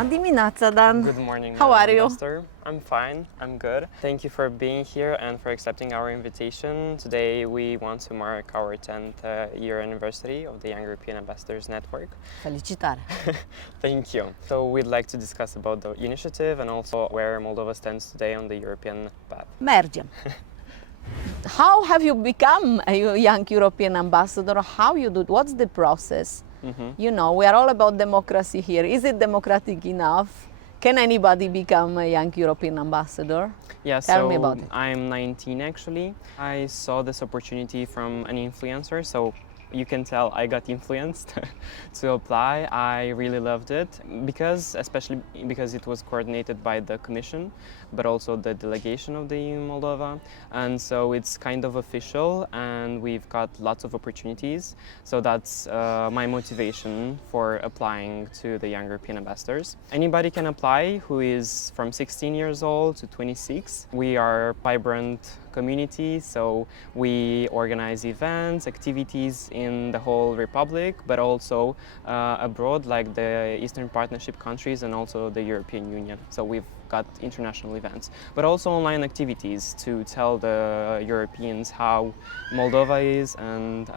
Bună dimineața, Dan. Good morning, How are you? Ambassador. I'm fine, I'm good. Thank you for being here and for accepting our invitation. Today we want to mark our 10th year anniversary of the Young European Ambassadors Network. Felicitări! Thank you. So we'd like to discuss about the initiative and also where Moldova stands today on the European path. Mergem! How have you become a young European ambassador? How you do it? What's the process? You know, we are all about democracy here. Is it democratic enough? Can anybody become a young European ambassador? Yeah, Tell me about it. I'm 19 actually. I saw this opportunity from an influencer, so you can tell I got influenced to apply. I really loved it especially because it was coordinated by the Commission, but also the delegation of the EU Moldova. And so it's kind of official and we've got lots of opportunities. So that's my motivation for applying to the Young European Ambassadors. Anybody can apply who is from 16 years old to 26. We are a vibrant community, so we organize events, activities in the whole Republic, but also abroad, like the Eastern Partnership countries and also the European Union. So we've got international events, but also online activities to tell the Europeans how Moldova is and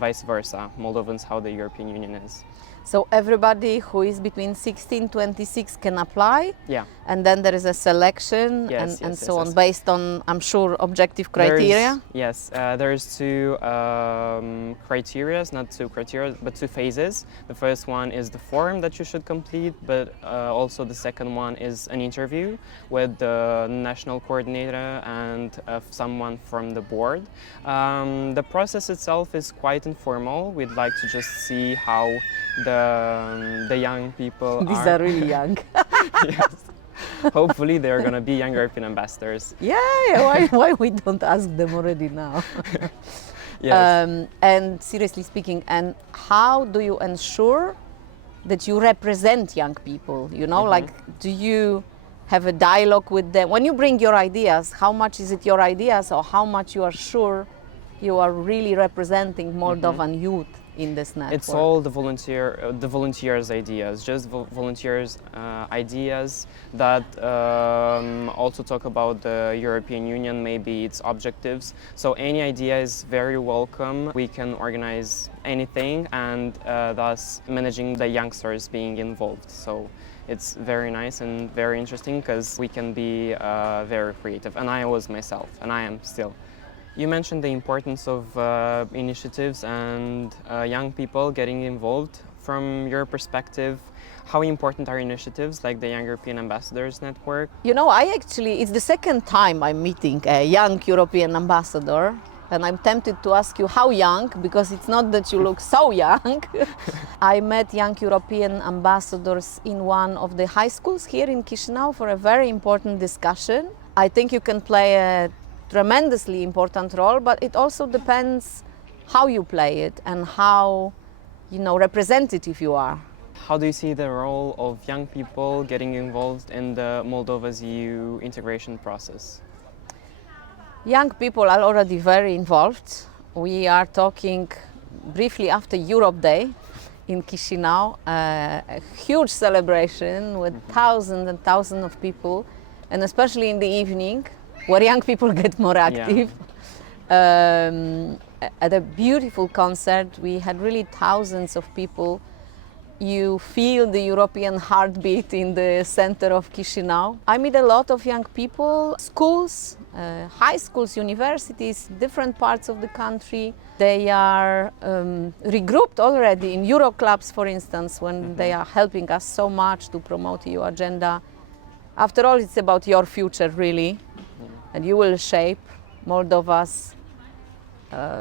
vice versa, Moldovans how the European Union is. So everybody who is between 16 and 26 can apply? Yeah. And then there is a selection Yes, and yes, so yes, on, yes. based on, I'm sure, objective criteria? There's two criteria, not two criteria, but two phases. The first one is the form that you should complete, but also the second one is an interview with the national coordinator and someone from the board. The process itself is quite informal. We'd like to just see how the young people These are really young. Yes. Hopefully they're going to be young European ambassadors. Yeah, why we don't ask them already now? Yes. And seriously speaking, and how do you ensure that you represent young people? You know, like, do you have a dialogue with them? When you bring your ideas, how much is it your ideas or how much you are sure you are really representing Moldovan youth in this network? It's all the volunteers' ideas, just volunteers' ideas that also talk about the European Union, maybe its objectives. So any idea is very welcome. We can organize anything and thus managing the youngsters being involved. So it's very nice and very interesting because we can be very creative. And I was myself, and I am still. You mentioned the importance of initiatives and young people getting involved. From your perspective, how important are initiatives like the Young European Ambassadors Network? You know, it's the second time I'm meeting a young European ambassador, and I'm tempted to ask you how young, because it's not that you look so young. I met young European ambassadors in one of the high schools here in Chișinău for a very important discussion. I think you can play a tremendously important role, but it also depends how you play it and how, you know, representative you are. How do you see the role of young people getting involved in the Moldova's EU integration process? Young people are already very involved. We are talking briefly after Europe Day in Chișinău, a huge celebration with thousands and thousands of people, and especially in the evening, where young people get more active. At a beautiful concert, we had really thousands of people. You feel the European heartbeat in the center of Chișinău. I meet a lot of young people, schools, high schools, universities, different parts of the country. They are regrouped already in Euro clubs, for instance, when they are helping us so much to promote EU agenda. After all, it's about your future, really. And you will shape Moldova's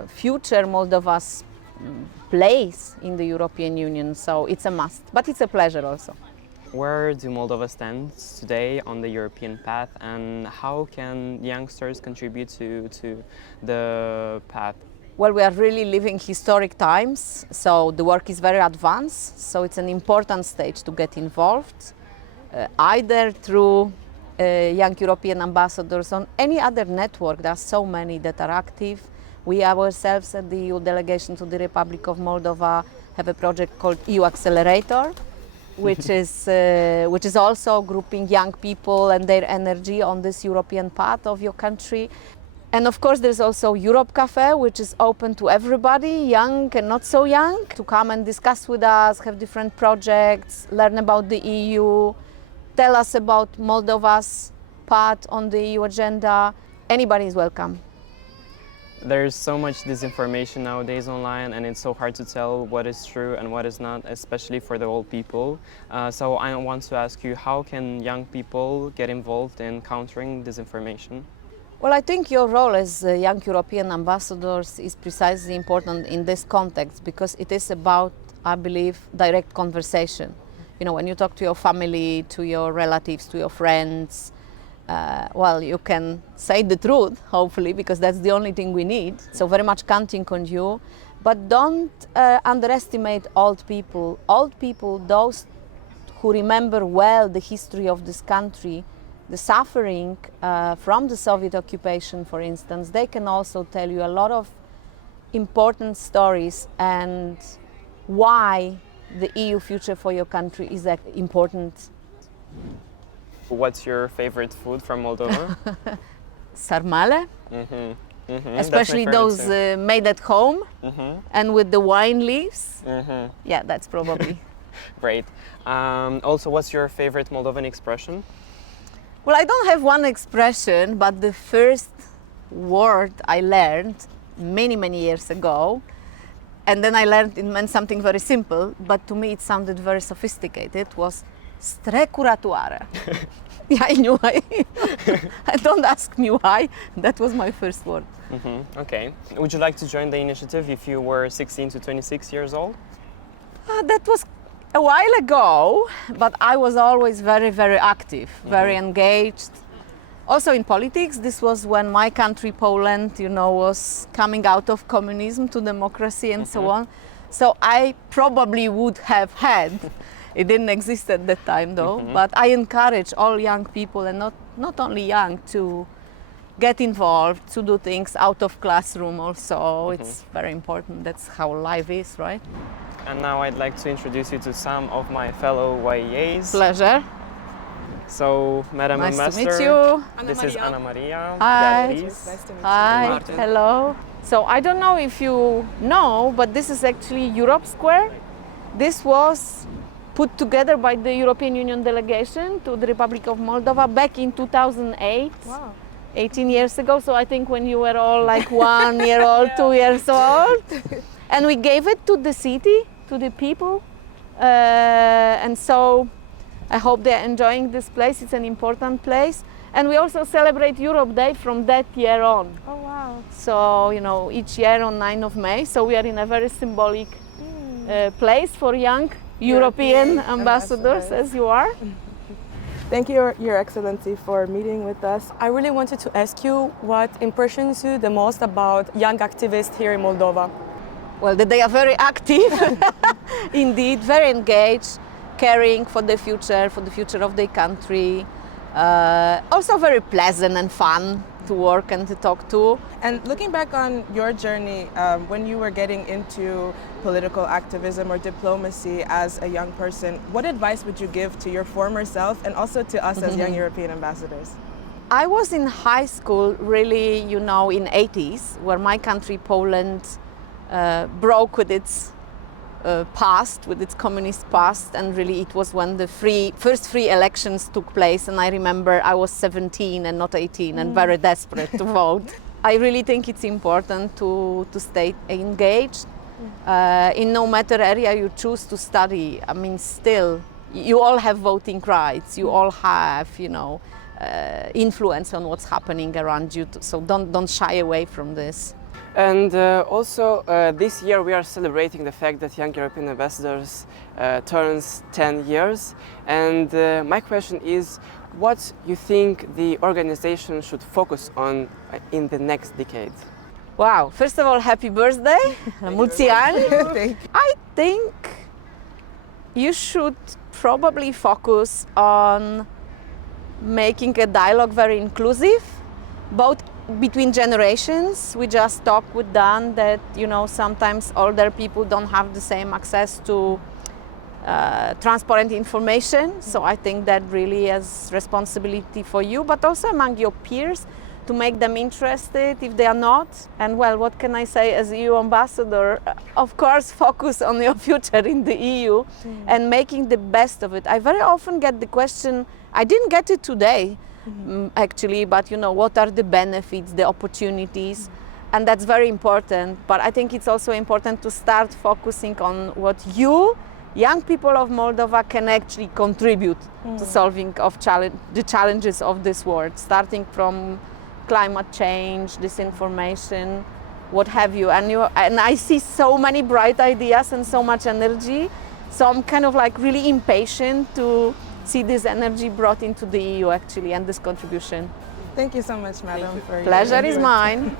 future, Moldova's place in the European Union. So it's a must, but it's a pleasure also. Where do Moldova stand today on the European path, and how can youngsters contribute to the path? Well, we are really living historic times, so the work is very advanced. So it's an important stage to get involved, either through young European ambassadors on any other network. There are so many that are active. We ourselves at the EU delegation to the Republic of Moldova have a project called EU Accelerator, which is also grouping young people and their energy on this European path of your country. And of course, there's also Europe Cafe, which is open to everybody, young and not so young, to come and discuss with us, have different projects, learn about the EU, tell us about Moldova's part on the EU agenda. Anybody is welcome. There's so much disinformation nowadays online, and it's so hard to tell what is true and what is not, especially for the old people. So I want to ask you, how can young people get involved in countering disinformation? Well, I think your role as young European ambassadors is precisely important in this context, because it is about, I believe, direct conversation. You know, when you talk to your family, to your relatives, to your friends, well, you can say the truth, hopefully, because that's the only thing we need. So very much counting on you. But don't underestimate old people. Old people, those who remember well the history of this country, the suffering from the Soviet occupation, for instance, they can also tell you a lot of important stories and why the EU future for your country is important. What's your favorite food from Moldova? Sarmale, especially those made at home and with the wine leaves. Yeah, that's probably. Great. Also, what's your favorite Moldovan expression? Well, I don't have one expression, but the first word I learned many years ago, and then I learned it meant something very simple, but to me it sounded very sophisticated, was strecuratoare. Yeah, I knew why. Don't ask me why. That was my first word. Okay. Would you like to join the initiative if you were 16 to 26 years old? That was a while ago, but I was always very active, very engaged. Also in politics, this was when my country, Poland, you know, was coming out of communism to democracy and so on. So I probably would have had, it didn't exist at that time though, but I encourage all young people, and not only young, to get involved, to do things out of classroom also. It's very important. That's how life is, right? And now I'd like to introduce you to some of my fellow YEAs. Pleasure. So, Madam Nice Ambassador, to meet you. this is Ana Maria. Hi. Beatriz. Nice to meet Hi, Martin. hello. So I don't know if you know, but this is actually Europe Square. This was put together by the European Union delegation to the Republic of Moldova back in 2008. Wow. 18 years ago, so I think when you were all like 1 year old, 2 years old. And we gave it to the city, to the people. And so I hope they're enjoying this place. It's an important place. And we also celebrate Europe Day from that year on. Oh, wow. So, you know, each year on 9th of May. So we are in a very symbolic place for young European ambassadors, as you are. Thank you, Your Excellency, for meeting with us. I really wanted to ask you what impressions you the most about young activists here in Moldova. Well, that they are very active, indeed, very engaged, caring for the future of their country. Also very pleasant and fun to work and to talk to. And looking back on your journey, when you were getting into political activism or diplomacy as a young person, what advice would you give to your former self and also to us as young European ambassadors? I was in high school, really, you know, in 80s, where my country, Poland, broke with its past, with its communist past, and really it was when the first free elections took place, and I remember I was 17 and not 18 and very desperate to vote. I really think it's important to stay engaged in no matter area you choose to study. I mean, still, you all have voting rights, you all have, you know, influence on what's happening around you, so don't shy away from this. And also this year we are celebrating the fact that Young European Ambassadors turns 10 years. And my question is, what you think the organization should focus on in the next decade? Wow, first of all, happy birthday, mulți ani. I think you should probably focus on making a dialogue very inclusive, both between generations. We just talked with Dan that, you know, sometimes older people don't have the same access to transparent information. So I think that really is responsibility for you, but also among your peers, to make them interested if they are not. And well, what can I say as EU ambassador? Of course, focus on your future in the EU and making the best of it. I very often get the question, I didn't get it today, actually, but you know, what are the benefits, the opportunities? And that's very important. But I think it's also important to start focusing on what you, young people of Moldova, can actually contribute to solving of the challenges of this world, starting from climate change, disinformation, what have you. And I see so many bright ideas and so much energy. So I'm kind of like really impatient to see this energy brought into the EU actually, and this contribution. Thank you so much, madam. Pleasure is mine.